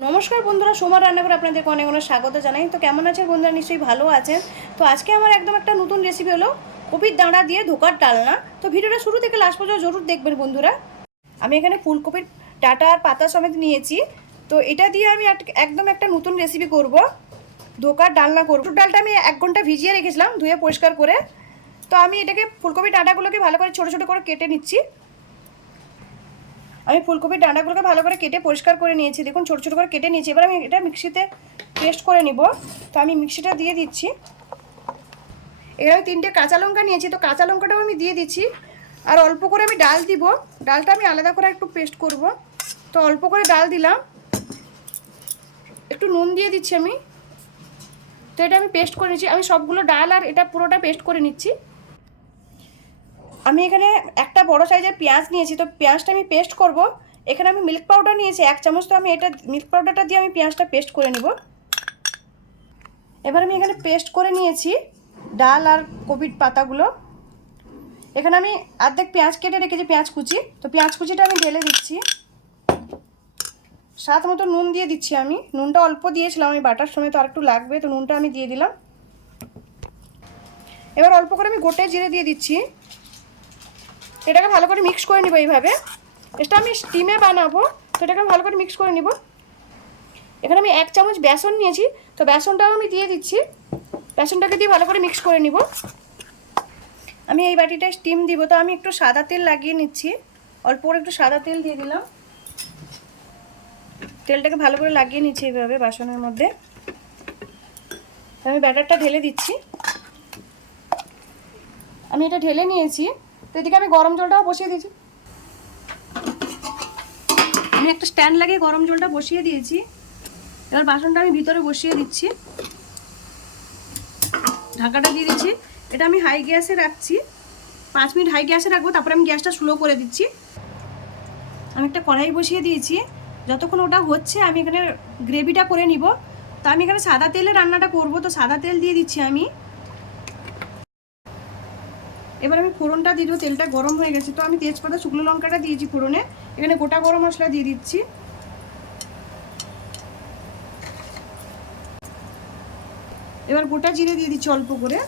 নমস্কার বন্ধুরা, সোমার রান্নাঘরে আপনাদেরকে অনেক অনেক স্বাগত জানাই। তো কেমন আছেন বন্ধুরা? নিশ্চয়ই ভালো আছেন। তো আজকে আমার একদম একটা নতুন রেসিপি হলো কপির ডাঁড়া দিয়ে ধোকার ডালনা। তো ভিডিওটা শুরু থেকে লাস্ট পর্যন্ত জরুর দেখবেন বন্ধুরা। আমি এখানে ফুলকপির ডাঁটা আর পাতা সমেত নিয়েছি। তো এটা দিয়ে আমি একদম একটা নতুন রেসিপি করব, ধোকার ডালনা করব। ডালটা আমি 1 ঘন্টা ভিজিয়ে রেখেছিলাম ধুয়ে পরিষ্কার করে। তো আমি এটাকে ফুলকপির ডাঁটাগুলোকে ভালো করে ছোটো ছোটো করে কেটে নিচ্ছি। আমি ফুলকপির ডাঁটাগুলোকে ভালো করে কেটে পরিষ্কার করে নিয়েছি, দেখুন ছোটো ছোটো করে কেটে নিয়েছি। এবার আমি এটা মিক্সিতে পেস্ট করে নিব। তো আমি মিক্সিটা দিয়ে দিচ্ছি। এবার আমি 3টে কাঁচা লঙ্কা নিয়েছি, তো কাঁচা লঙ্কাটাও আমি দিয়ে দিচ্ছি। আর অল্প করে আমি ডাল দিব, ডালটা আমি আলাদা করে একটু পেস্ট করব। তো অল্প করে ডাল দিলাম, একটু নুন দিয়ে দিচ্ছি আমি। তো এটা আমি পেস্ট করে নিচ্ছি, আমি সবগুলো ডাল আর এটা পুরোটা পেস্ট করে নিচ্ছি। আমি এখানে একটা বড় সাইজের পেঁয়াজ নিয়েছি, তো পেঁয়াজটা আমি পেস্ট করব। এখানে আমি মিল্ক পাউডার নিয়েছি 1 চামচ, তো আমি এটা মিল্ক পাউডারটা দিয়ে আমি পেঁয়াজটা পেস্ট করে নিব। এবার আমি এখানে পেস্ট করে নিয়েছি ডাল আর কপির পাতাগুলো। এখানে আমি অর্ধেক পেঁয়াজ কেটে রেখেছি, পেঁয়াজ কুচি। তো পেঁয়াজ কুচিটা আমি ঢেলে দিচ্ছি। স্বাদ মতো নুন দিয়ে দিচ্ছি আমি। নুনটা অল্প দিয়েছিলাম আমি বাটার সময়, তো আর একটু লাগবে, তো নুনটা আমি দিয়ে দিলাম। এবার অল্প করে আমি গোটা জিরে দিয়ে দিচ্ছি। এটাকে ভালো করে মিক্স করে নিব এইভাবে। এটা আমি স্টিমে বানাবো, তো এটাকে ভালো করে মিক্স করে নিব। এখানে আমি 1 চামচ বেসন নিয়েছি, তো বেসনটাও আমি দিয়ে দিচ্ছি। বেসনটাকে দিয়ে ভালো করে মিক্স করে নিব। আমি এই বাটিটা স্টিম দিব, তো আমি একটু সাদা তেল লাগিয়ে নিচ্ছি। অল্প করে একটু সাদা তেল দিয়ে দিলাম। তেলটাকে ভালো করে লাগিয়ে নিচ্ছি এইভাবে বাসনের মধ্যে। আমি ব্যাটারটা ঢেলে দিচ্ছি। আমি এটা ঢেলে নিয়েছি। তো এদিকে আমি গরম জলটাও বসিয়ে দিয়েছি। আমি একটা স্ট্যান্ড লাগিয়ে গরম জলটা বসিয়ে দিয়েছি। এবার বাসনটা আমি ভিতরে বসিয়ে দিচ্ছি, ঢাকাটা দিয়ে দিচ্ছি। এটা আমি হাই গ্যাসে রাখছি, 5 মিনিট হাই গ্যাসে রাখবো, তারপরে আমি গ্যাসটা স্লো করে দিচ্ছি। আমি একটা কড়াই বসিয়ে দিয়েছি। যতক্ষণ ওটা হচ্ছে আমি এখানে গ্রেভিটা করে নিব। তো আমি এখানে সাদা তেলে রান্নাটা করব, তো সাদা তেল দিয়ে দিচ্ছি আমি। এবার আমি ফোড়নটা দিয়ে দেবো। তেলটা গরম হয়ে গেছে, তো আমি তেজপাতা শুকনো লঙ্কাটা দিয়েছি ফোড়নে। এখানে গোটা গরম মশলা দিয়ে দিচ্ছি। এবার গোটা জিরে দিয়ে দিচ্ছি অল্প করে।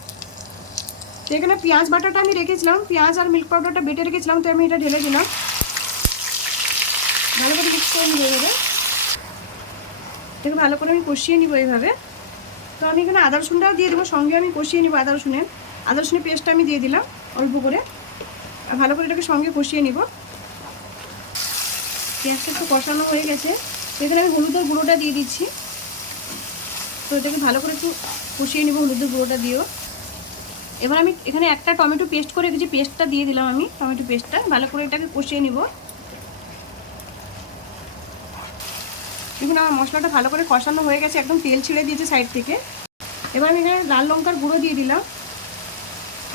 তো এখানে পেঁয়াজ বাটাটা আমি রেখেছিলাম, পেঁয়াজ আর মিল্ক পাউডারটা বেটে রেখেছিলাম, তো আমি এটা ঢেলে দিলাম। ভালো করে মিক্স করে নিব এইভাবে। দেখে ভালো করে আমি কষিয়ে নিব এইভাবে। তো আমি এখানে আদা রসুনটাও দিয়ে দেবো, সঙ্গে আমি কষিয়ে নিব আদা রসুনের পেস্টটা আমি দিয়ে দিলাম অল্প করে। আর ভালো করে এটাকে সঙ্গে কষিয়ে নিব। পেঁয়াজটা একটু কষানো হয়ে গেছে, এখানে আমি হলুদের গুঁড়োটা দিয়ে দিচ্ছি। তো এটাকে ভালো করে একটু কষিয়ে নিব হলুদের গুঁড়োটা দিয়েও। এবার আমি এখানে একটা টমেটো পেস্ট করে রেখেছি, পেস্টটা দিয়ে দিলাম আমি। টমেটো পেস্টটা ভালো করে এটাকে কষিয়ে নিব। দেখুন আমার মশলাটা ভালো করে কষানো হয়ে গেছে, একদম তেল ছেড়ে দিয়েছে সাইড থেকে। এবার আমি এখানে লাল লঙ্কার গুঁড়ো দিয়ে দিলাম,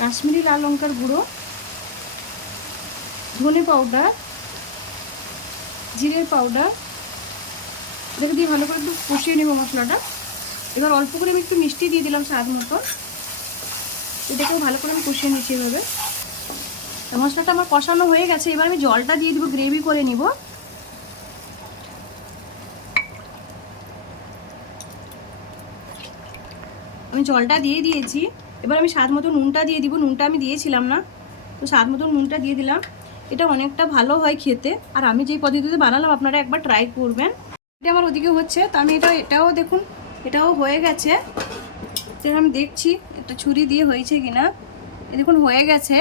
কাশ্মীরি লাল লঙ্কার গুঁড়ো, ধনে পাউডার, জিরের পাউডার। এটাকে দিয়ে ভালো করে একটু কষিয়ে নেব মশলাটা। এবার অল্প করে আমি একটু মিষ্টি দিয়ে দিলাম স্বাদ মতো। এটাকেও ভালো করে আমি কষিয়ে নিচ্ছি এভাবে। মশলাটা আমার কষানো হয়ে গেছে, এবার আমি জলটা দিয়ে দিব, গ্রেভি করে নিব। আমি জলটা দিয়ে দিয়েছি। এবার আমি স্বাদ মতো নুনটা দিয়ে দিব। নুনটা আমি দিয়েছিলাম না, তো স্বাদ মতো নুনটা দিয়ে দিলাম। এটা অনেকটা ভালো হয় খেতে, আর আমি যেই পদ্ধতিতে বানালাম আপনারা একবার ট্রাই করবেন। এটা আমার ওদিকে হচ্ছে, তো আমি এটাও দেখুন, এটাও হয়ে গেছে। তো আমি দেখছি একটা ছুরি দিয়ে হয়েছে কিনা। এ দেখুন হয়ে গেছে।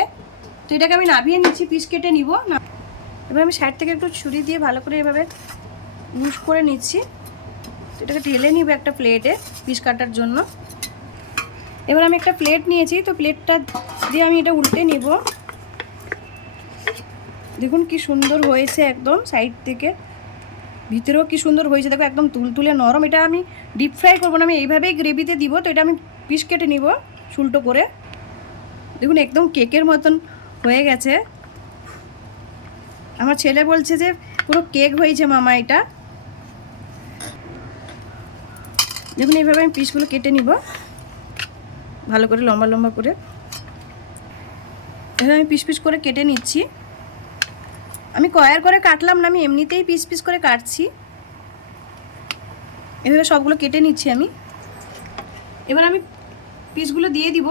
তো এটাকে আমি নামিয়ে নিচ্ছি, পিস কেটে নিব না। এবার আমি সাইড থেকে একটু ছুরি দিয়ে ভালো করে এভাবে ইউজ করে নিচ্ছি। তো এটাকে ঢেলে নিব একটা প্লেটে পিস কাটার জন্য। এবার আমি একটা প্লেট নিয়েছি, তো প্লেটটা দিয়ে আমি এটা উল্টে নিব। দেখুন কি সুন্দর হয়েছে, একদম সাইড থেকে ভিতরেও কি সুন্দর হয়েছে। দেখো একদম তুলতুলে নরম। এটা আমি ডিপ ফ্রাই করবো না, আমি এইভাবেই গ্রেভিতে দিব। তো এটা আমি পিস কেটে নিব সুলটো করে। দেখুন একদম কেকের মতন হয়ে গেছে। আমার ছেলে বলছে যে পুরো কেক হয়েছে মামা এটা। দেখুন এইভাবে আমি পিসগুলো কেটে নিব ভালো করে, লম্বা লম্বা করে। এভাবে আমি পিস পিস করে কেটে নিচ্ছি। আমি কয়ার করে কাটলাম না, আমি এমনিতেই পিস পিস করে কাটছি। এভাবে সবগুলো কেটে নিচ্ছি আমি। এবার আমি পিসগুলো দিয়ে দিব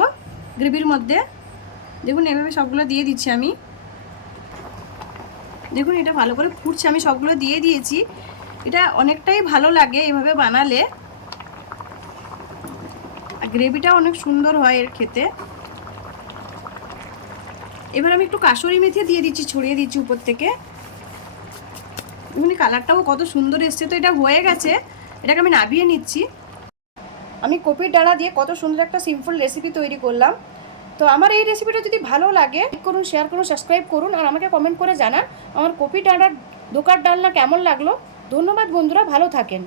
গ্রেভির মধ্যে। দেখুন এভাবে সবগুলো দিয়ে দিচ্ছি আমি। দেখুন এটা ভালো করে ফুটছে, আমি সবগুলো দিয়ে দিয়েছি। এটা অনেকটাই ভালো লাগে এভাবে বানালে, আর গ্রেভিটা অনেক সুন্দর হয় এর খেতে। এবার আমি একটু কাসুরি মেথি দিয়ে দিচ্ছি, ছড়িয়ে দিচ্ছি উপর থেকে। এমনি কালারটাও কত সুন্দর এসছে। তো এটা হয়ে গেছে, এটাকে আমি নামিয়ে নিচ্ছি। আমি কপির ডাঁটা দিয়ে কত সুন্দর একটা সিম্পল রেসিপি তৈরি করলাম। তো আমার এই রেসিপিটা যদি ভালো লাগে লাইক করুন, শেয়ার করুন, সাবস্ক্রাইব করুন, আর আমাকে কমেন্ট করে জানান আমার কপির ডাঁটার দোকার ডালনা কেমন লাগলো। ধন্যবাদ বন্ধুরা, ভালো থাকেন।